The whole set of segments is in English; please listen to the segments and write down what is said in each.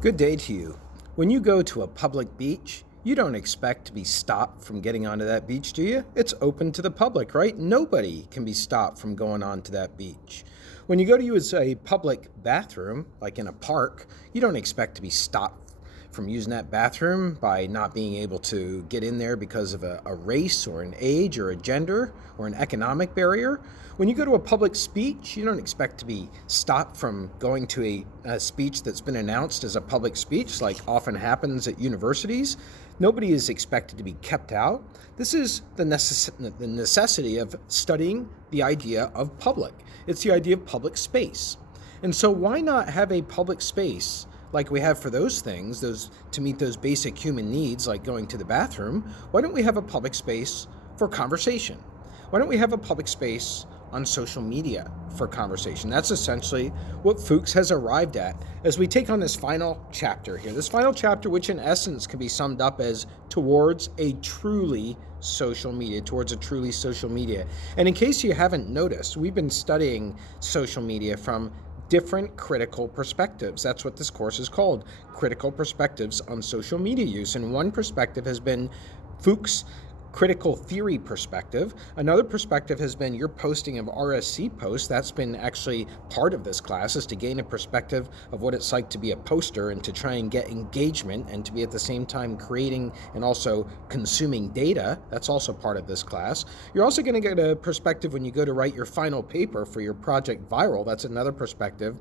Good day to you. When you go to a public beach, you don't expect to be stopped from getting onto that beach, do you? It's open to the public, right? Nobody can be stopped from going onto that beach. When you go to use a public bathroom, like in a park, you don't expect to be stopped from using that bathroom by not being able to get in there because of a race or an age or a gender or an economic barrier. When you go to a public speech, you don't expect to be stopped from going to a speech that's been announced as a public speech, like often happens at universities. Nobody is expected to be kept out. This is the necessity of studying the idea of public. It's the idea of public space. And so why not have a public space like we have for those things, those to meet those basic human needs like going to the bathroom? Why don't we have a public space for conversation? Why don't we have a public space on social media for conversation? That's essentially what Fuchs has arrived at as we take on this final chapter here. This final chapter, which in essence can be summed up as towards a truly social media. And in case you haven't noticed, we've been studying social media from different critical perspectives. That's what this course is called, Critical Perspectives on Social Media Use. And one perspective has been Fuchs' critical theory perspective. Another perspective has been your posting of RSC posts. That's been actually part of this class, is to gain a perspective of what it's like to be a poster and to try and get engagement and to be at the same time creating and also consuming data. That's also part of this class. You're also going to get a perspective when you go to write your final paper for your project Viral. That's another perspective.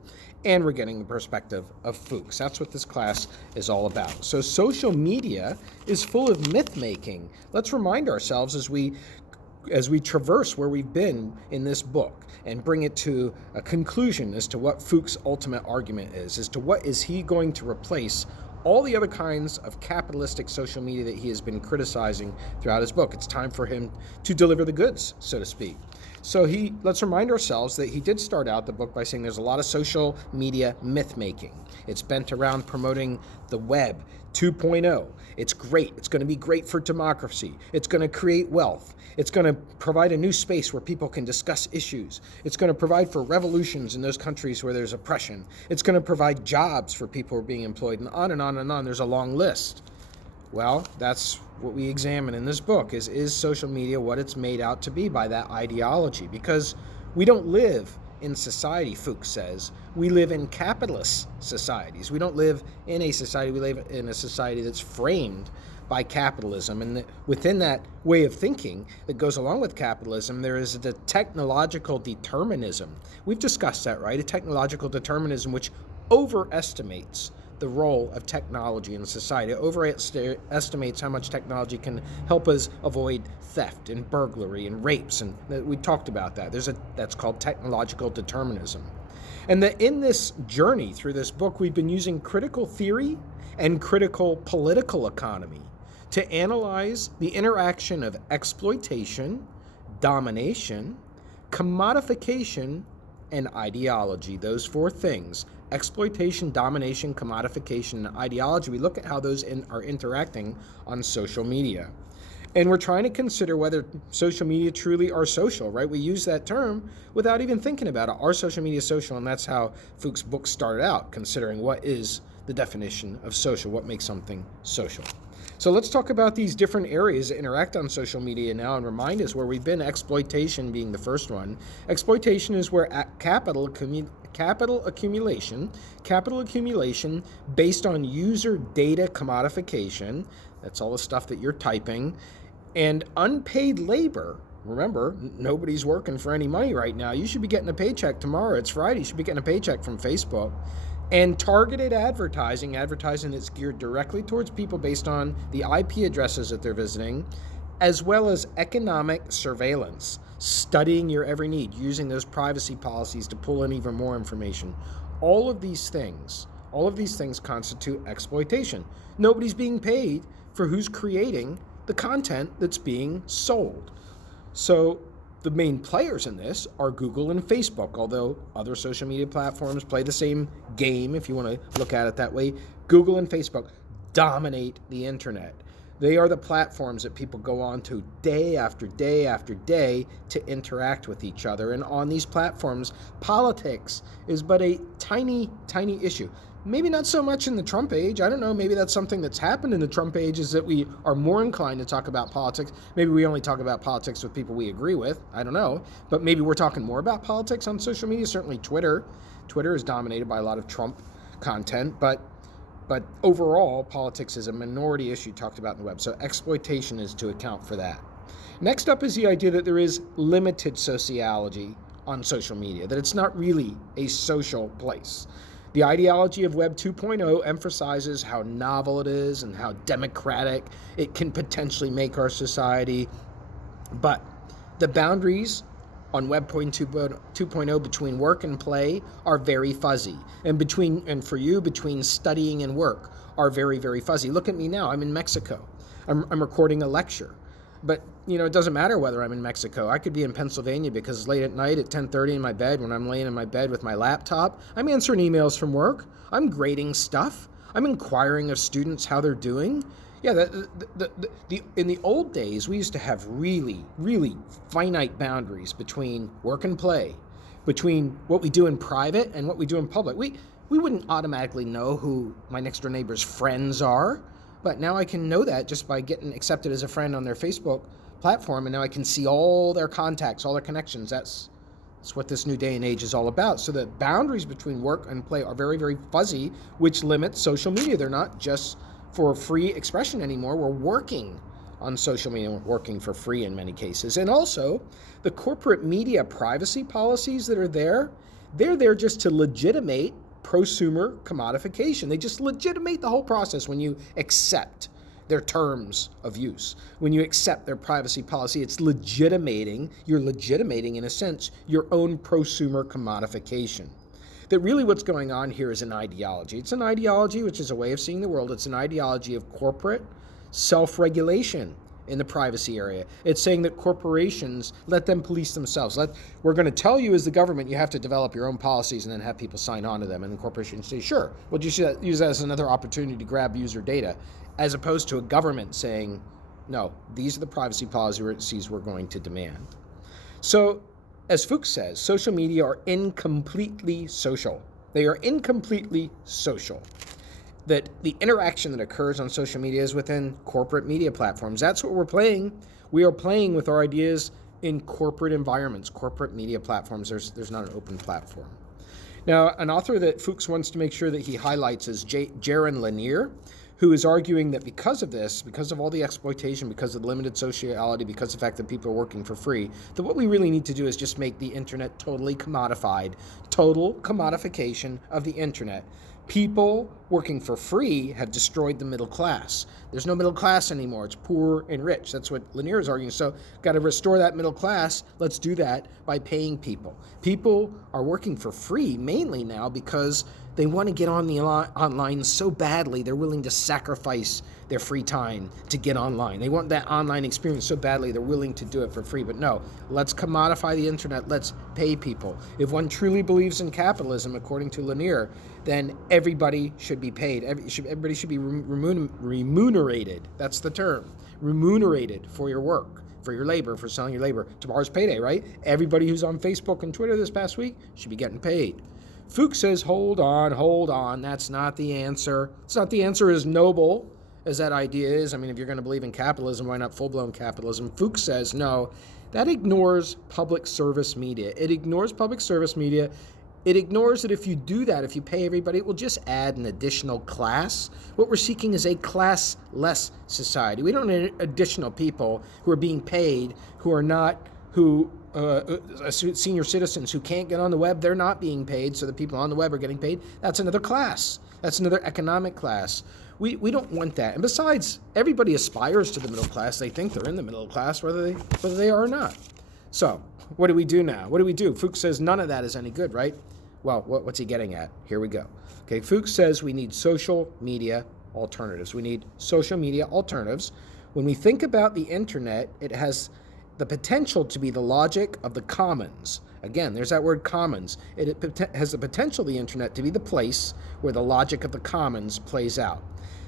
And we're getting the perspective of Fuchs. That's what this class is all about. So social media is full of myth making. Let's remind ourselves as we traverse where we've been in this book and bring it to a conclusion as to what Fuchs' ultimate argument is, as to what is he going to replace all the other kinds of capitalistic social media that he has been criticizing throughout his book. It's time for him to deliver the goods, so to speak. So let's remind ourselves that he did start out the book by saying there's a lot of social media myth making. It's bent around promoting the web 2.0. It's great. It's going to be great for democracy. It's going to create wealth. It's going to provide a new space where people can discuss issues. It's going to provide for revolutions in those countries where there's oppression. It's going to provide jobs for people who are being employed, and on and on and on. There's a long list. Well, that's what we examine in this book, is social media what it's made out to be by that ideology? Because we don't live in society, Fuchs says. We live in capitalist societies. We don't live in a society, we live in a society that's framed by capitalism. And within that way of thinking that goes along with capitalism, there is the technological determinism. We've discussed that, right? A technological determinism which overestimates the role of technology in society. It overestimates how much technology can help us avoid theft and burglary and rapes, and we talked about that. That's called technological determinism. And in this journey through this book, we've been using critical theory and critical political economy to analyze the interaction of exploitation, domination, commodification, and ideology. Those four things: exploitation, domination, commodification, and ideology. We look at how those are interacting on social media. And we're trying to consider whether social media truly are social, right? We use that term without even thinking about it. Are social media social? And that's how Fuchs' book started out, considering what is the definition of social, what makes something social. So let's talk about these different areas that interact on social media now and remind us where we've been, exploitation being the first one. Exploitation is where capital accumulation based on user data commodification, that's all the stuff that you're typing, and unpaid labor. Remember, nobody's working for any money right now. You should be getting a paycheck tomorrow. It's Friday. You should be getting a paycheck from Facebook. And targeted advertising that's geared directly towards people based on the IP addresses that they're visiting, as well as economic surveillance, studying your every need, using those privacy policies to pull in even more information. All of these things constitute exploitation. Nobody's being paid for who's creating the content that's being sold. So the main players in this are Google and Facebook, although other social media platforms play the same game, if you want to look at it that way. Google and Facebook dominate the internet. They are the platforms that people go on to day after day after day to interact with each other. And on these platforms, politics is but a tiny, tiny issue. Maybe not so much in the Trump age. I don't know. Maybe that's something that's happened in the Trump age, is that we are more inclined to talk about politics. Maybe we only talk about politics with people we agree with. I don't know. But maybe we're talking more about politics on social media. Certainly Twitter. Twitter is dominated by a lot of Trump content. But overall, politics is a minority issue talked about in the web. So exploitation is to account for that. Next up is the idea that there is limited sociology on social media, that it's not really a social place. The ideology of Web 2.0 emphasizes how novel it is and how democratic it can potentially make our society. But the boundaries on Web 2.0 between work and play are very fuzzy. And for you, between studying and work are very, very fuzzy. Look at me now. I'm in Mexico. I'm recording a lecture. But, it doesn't matter whether I'm in Mexico. I could be in Pennsylvania because late at night at 10:30 in my bed, when I'm laying in my bed with my laptop, I'm answering emails from work. I'm grading stuff. I'm inquiring of students how they're doing. Yeah, in the old days, we used to have really, really finite boundaries between work and play, between what we do in private and what we do in public. We wouldn't automatically know who my next door neighbor's friends are. But now I can know that just by getting accepted as a friend on their Facebook platform, and now I can see all their contacts, all their connections. That's what this new day and age is all about. So the boundaries between work and play are very, very fuzzy, which limits social media. They're not just for free expression anymore. We're working on social media. We're working for free in many cases. And also, the corporate media privacy policies that are there, they're there just to legitimate prosumer commodification. They just legitimate the whole process when you accept their terms of use. When you accept their privacy policy, you're legitimating in a sense your own prosumer commodification. That really what's going on here is an ideology. It's an ideology which is a way of seeing the world. It's an ideology of corporate self-regulation in the privacy area. It's saying that corporations, let them police themselves. We're going to tell you as the government, you have to develop your own policies and then have people sign on to them. And the corporations say, sure, we'll just use that as another opportunity to grab user data, as opposed to a government saying, no, these are the privacy policies we're going to demand. So, as Fuchs says, social media are incompletely social. They are incompletely social. That the interaction that occurs on social media is within corporate media platforms. That's what we're playing. We are playing with our ideas in corporate environments, corporate media platforms. There's not an open platform. Now, an author that Fuchs wants to make sure that he highlights is Jaron Lanier, who is arguing that because of this, because of all the exploitation, because of the limited sociality, because of the fact that people are working for free, that what we really need to do is just make the internet totally commodified, total commodification of the internet. People working for free have destroyed the middle class. There's no middle class anymore. It's poor and rich. That's what Lanier is arguing. So got to restore that middle class. Let's do that by paying people. People are working for free mainly now because they want to get on the online so badly they're willing to sacrifice their free time to get online. They want that online experience so badly they're willing to do it for free. But no, let's commodify the internet. Let's pay people. If one truly believes in capitalism, according to Lanier, then everybody should be paid. Everybody should be remunerated. That's the term. Remunerated for your work, for your labor, for selling your labor. Tomorrow's payday, right? Everybody who's on Facebook and Twitter this past week should be getting paid. Fuchs says, hold on. That's not the answer. It's not the answer as noble as that idea is. I mean, if you're going to believe in capitalism, why not full-blown capitalism? Fuchs says, no, that ignores public service media. It ignores public service media. It ignores that if you do that, if you pay everybody, it will just add an additional class. What we're seeking is a class-less society. We don't need additional people who are being paid, senior citizens who can't get on the web, they're not being paid, so the people on the web are getting paid. That's another class. That's another economic class. We don't want that. And besides, everybody aspires to the middle class. They think they're in the middle class, whether they are or not. So, what do we do now? What do we do? Fuchs says none of that is any good, right? Well, what's he getting at? Here we go. Okay, Fuchs says we need social media alternatives. We need social media alternatives. When we think about the internet, it has the potential to be the logic of the commons. Again, there's that word commons. It has the potential, the internet, to be the place where the logic of the commons plays out.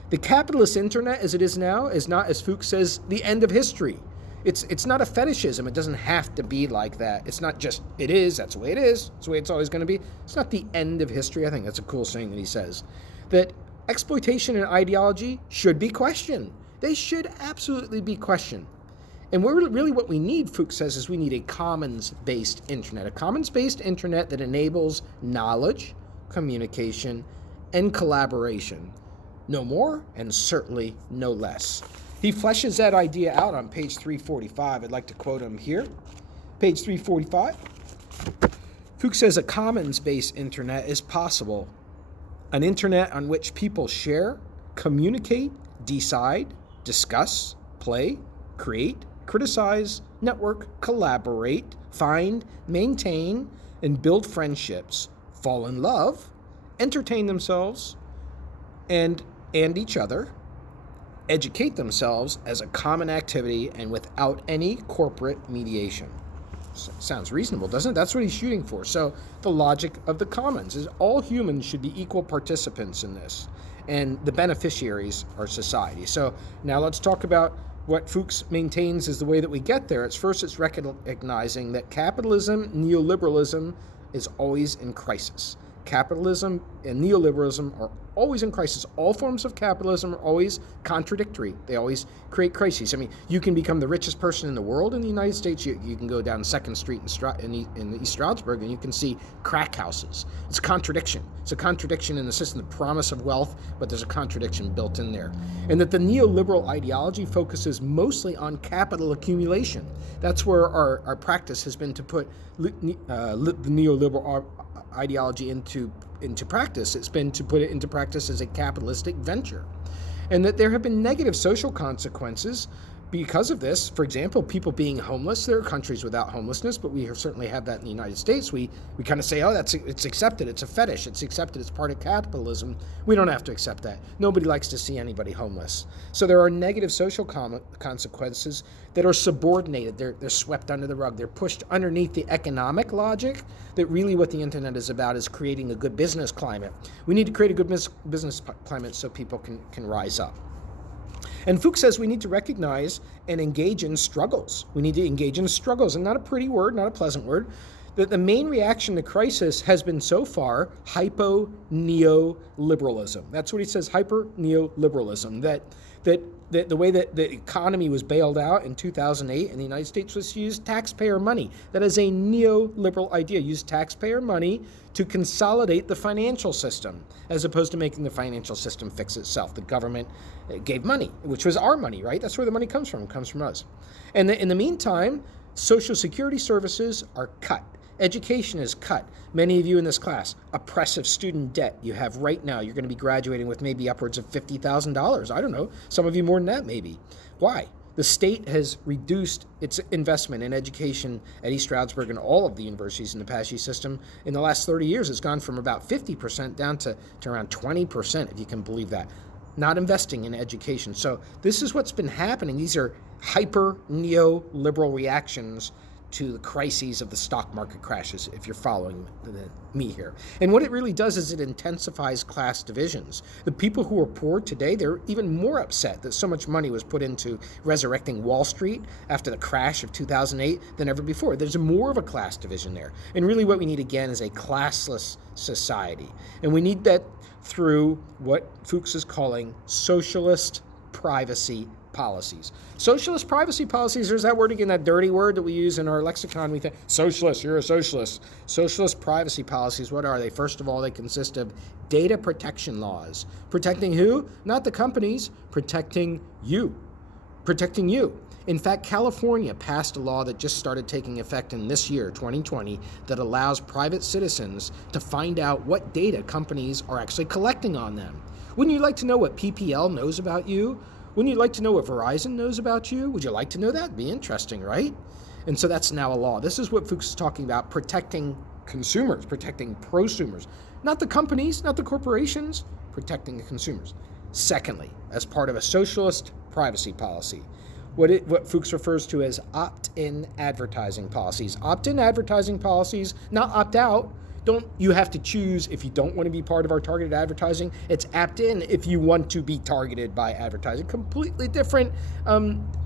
The capitalist internet as it is now is not, as Fuchs says, the end of history. It's not a fetishism. It doesn't have to be like that. It's not just, it is, that's the way it is, that's the way it's always going to be. It's not the end of history. I think that's a cool saying that he says. That exploitation and ideology should be questioned. They should absolutely be questioned. And really what we need, Fuchs says, is we need a commons-based internet. A commons-based internet that enables knowledge, communication, and collaboration. No more, and certainly no less. He fleshes that idea out on page 345. I'd like to quote him here. Page 345. Fuchs says a commons-based internet is possible. An internet on which people share, communicate, decide, discuss, play, create, criticize, network, collaborate, find, maintain, and build friendships, fall in love, entertain themselves and each other, educate themselves as a common activity and without any corporate mediation. Sounds reasonable, doesn't it? That's what he's shooting for. So the logic of the commons is all humans should be equal participants in this, and the beneficiaries are society. So now let's talk about what Fuchs maintains is the way that we get there. It's recognizing that capitalism, neoliberalism is always in crisis. Capitalism and neoliberalism are always in crisis. All forms of capitalism are always contradictory. They always create crises. I mean, you can become the richest person in the world in the United States. You can go down 2nd Street in East Stroudsburg and you can see crack houses. It's a contradiction. It's a contradiction in the system, the promise of wealth, but there's a contradiction built in there. And that the neoliberal ideology focuses mostly on capital accumulation. That's where our practice has been to put the neoliberal ideology into practice. It's been to put it into practice as a capitalistic venture. And that there have been negative social consequences because of this. For example, people being homeless. There are countries without homelessness, but we certainly have that in the United States. We kind of say, oh, it's accepted. It's a fetish. It's accepted. It's part of capitalism. We don't have to accept that. Nobody likes to see anybody homeless. So there are negative social consequences that are subordinated. They're swept under the rug. They're pushed underneath the economic logic that really what the internet is about is creating a good business climate. We need to create a good business climate so people can rise up. And Fuchs says we need to recognize and engage in struggles. We need to engage in struggles, and not a pretty word, not a pleasant word. That the main reaction to crisis has been so far hypo-neoliberalism. That's what he says, hyper-neoliberalism. That the way that the economy was bailed out in 2008 in the United States was to use taxpayer money. That is a neoliberal idea. Use taxpayer money to consolidate the financial system, as opposed to making the financial system fix itself. The government gave money, which was our money, right? That's where the money comes from. It comes from us. And in the meantime, Social Security services are cut. Education is cut. Many of you in this class, oppressive student debt you have right now. You're going to be graduating with maybe upwards of $50,000. I don't know. Some of you more than that maybe. Why? The state has reduced its investment in education at East Stroudsburg and all of the universities in the Ph.D. system. In the last 30 years, it's gone from about 50% down to around 20%, if you can believe that. Not investing in education. So this is what's been happening. These are hyper-neoliberal reactions to the crises of the stock market crashes, if you're following me here. And what it really does is it intensifies class divisions. The people who are poor today, they're even more upset that so much money was put into resurrecting Wall Street after the crash of 2008 than ever before. There's more of a class division there. And really what we need again is a classless society. And we need that through what Fuchs is calling socialist privacy policies. Socialist privacy policies, there's that word again, that dirty word that we use in our lexicon. We think, socialist, you're a socialist. Socialist privacy policies, what are they? First of all, they consist of data protection laws. Protecting who? Not the companies, protecting you. Protecting you. In fact, California passed a law that just started taking effect in this year, 2020, that allows private citizens to find out what data companies are actually collecting on them. Wouldn't you like to know what PPL knows about you? Wouldn't you like to know what Verizon knows about you? Would you like to know that? It'd be interesting, right? And so that's now a law. This is what Fuchs is talking about, protecting consumers, protecting prosumers. Not the companies, not the corporations, protecting the consumers. Secondly, as part of a socialist privacy policy, what Fuchs refers to as opt-in advertising policies. Opt-in advertising policies, not opt-out. You have to choose if you don't want to be part of our targeted advertising. It's opt-in if you want to be targeted by advertising. Completely different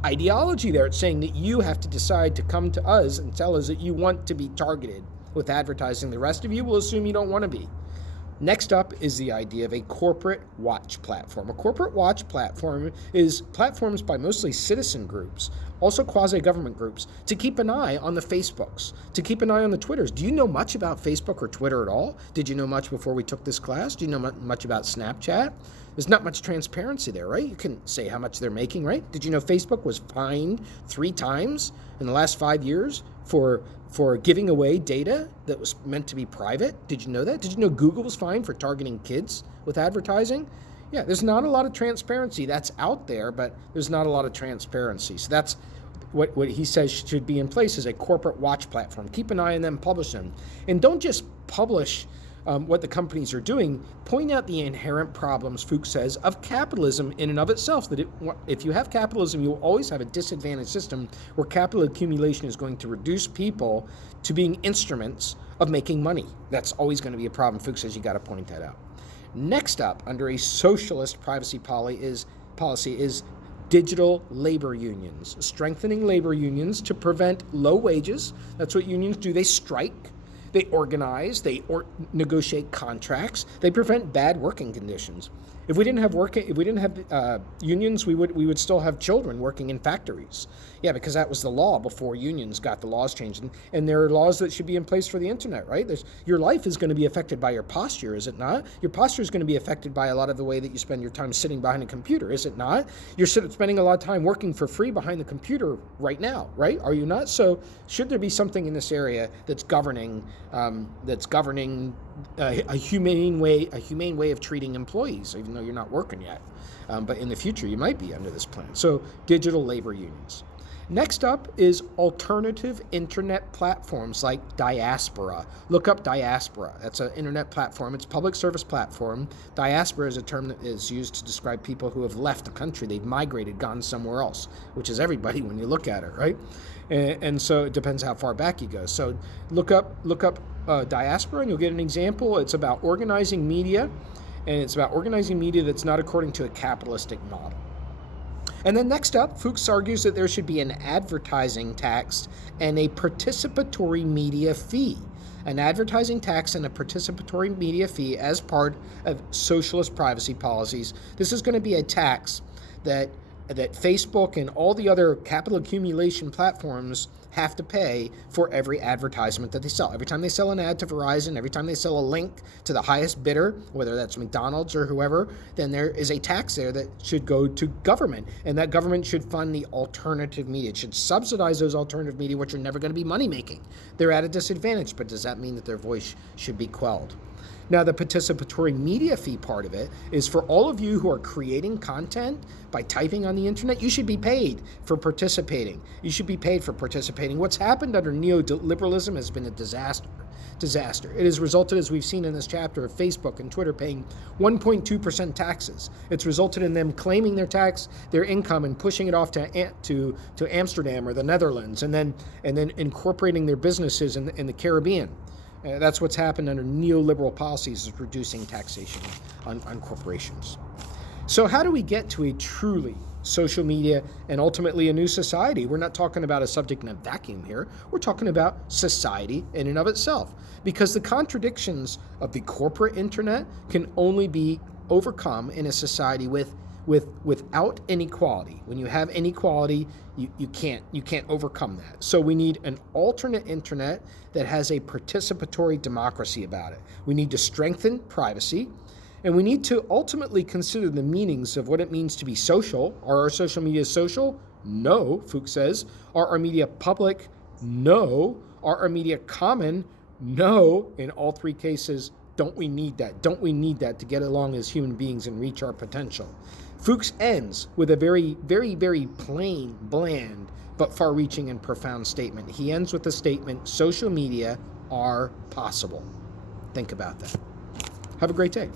ideology there. It's saying that you have to decide to come to us and tell us that you want to be targeted with advertising. The rest of you will assume you don't want to be. Next up is the idea of a corporate watch platform. A corporate watch platform is platforms by mostly citizen groups, also quasi-government groups, to keep an eye on the Facebooks, to keep an eye on the Twitters. Do you know much about Facebook or Twitter at all? Did you know much before we took this class? Do you know much about Snapchat? There's not much transparency there, right? You can say how much they're making, right? Did you know Facebook was fined 3 times in the last 5 years for giving away data that was meant to be private? Did you know that? Did you know Google was fined for targeting kids with advertising? Yeah, there's not a lot of transparency. That's out there, but there's not a lot of transparency. So that's what he says should be in place is a corporate watch platform. Keep an eye on them, publish them. And don't just publish what the companies are doing. Point out the inherent problems, Fuchs says, of capitalism in and of itself. That if you have capitalism, you'll always have a disadvantaged system where capital accumulation is going to reduce people to being instruments of making money. That's always going to be a problem. Fuchs says you got to point that out. Next up, under a socialist privacy policy is digital labor unions, strengthening labor unions to prevent low wages. That's what unions do. They strike. They organize, they negotiate contracts, they prevent bad working conditions. If we didn't have unions, we would still have children working in factories. Yeah, because that was the law before unions got the laws changed. And there are laws that should be in place for the internet, right? Your life is going to be affected by your posture, is it not? Your posture is going to be affected by a lot of the way that you spend your time sitting behind a computer, is it not? You're spending a lot of time working for free behind the computer right now, right? Are you not? So should there be something in this area that's governing a humane way of treating employees, even though you're not working yet. But in the future, you might be under this plan. So digital labor unions. Next up is alternative internet platforms like Diaspora. Look up Diaspora. That's an internet platform. It's a public service platform. Diaspora is a term that is used to describe people who have left the country. They've migrated, gone somewhere else, which is everybody when you look at it, right? And so it depends how far back you go. So look up Diaspora and you'll get an example. It's about organizing media, and it's about organizing media that's not according to a capitalistic model. And then next up, Fuchs argues that there should be an advertising tax and a participatory media fee. An advertising tax and a participatory media fee as part of socialist privacy policies. This is going to be a tax that Facebook and all the other capital accumulation platforms have to pay for every advertisement that they sell. Every time they sell an ad to Verizon, every time they sell a link to the highest bidder, whether that's McDonald's or whoever, then there is a tax there that should go to government. And that government should fund the alternative media. It should subsidize those alternative media, which are never going to be money making. They're at a disadvantage, but does that mean that their voice should be quelled? Now, the participatory media fee part of it is for all of you who are creating content by typing on the internet. You should be paid for participating. You should be paid for participating. What's happened under neoliberalism has been a disaster. It has resulted, as we've seen in this chapter, of Facebook and Twitter paying 1.2% taxes. It's resulted in them claiming their income and pushing it off to Amsterdam or the Netherlands, and then incorporating their businesses in the Caribbean. That's what's happened under neoliberal policies, is reducing taxation on corporations. So how do we get to a truly social media and ultimately a new society? We're not talking about a subject in a vacuum here. We're talking about society in and of itself, because the contradictions of the corporate internet can only be overcome in a society without inequality. When you have inequality, you can't overcome that. So we need an alternate internet that has a participatory democracy about it. We need to strengthen privacy, and we need to ultimately consider the meanings of what it means to be social. Are our social media social? No, Fuchs says. Are our media public? No. Are our media common? No. In all 3 cases, don't we need that? Don't we need that to get along as human beings and reach our potential? Fuchs ends with a very, very, very plain, bland, but far-reaching and profound statement. He ends with the statement, social media are possible. Think about that. Have a great day.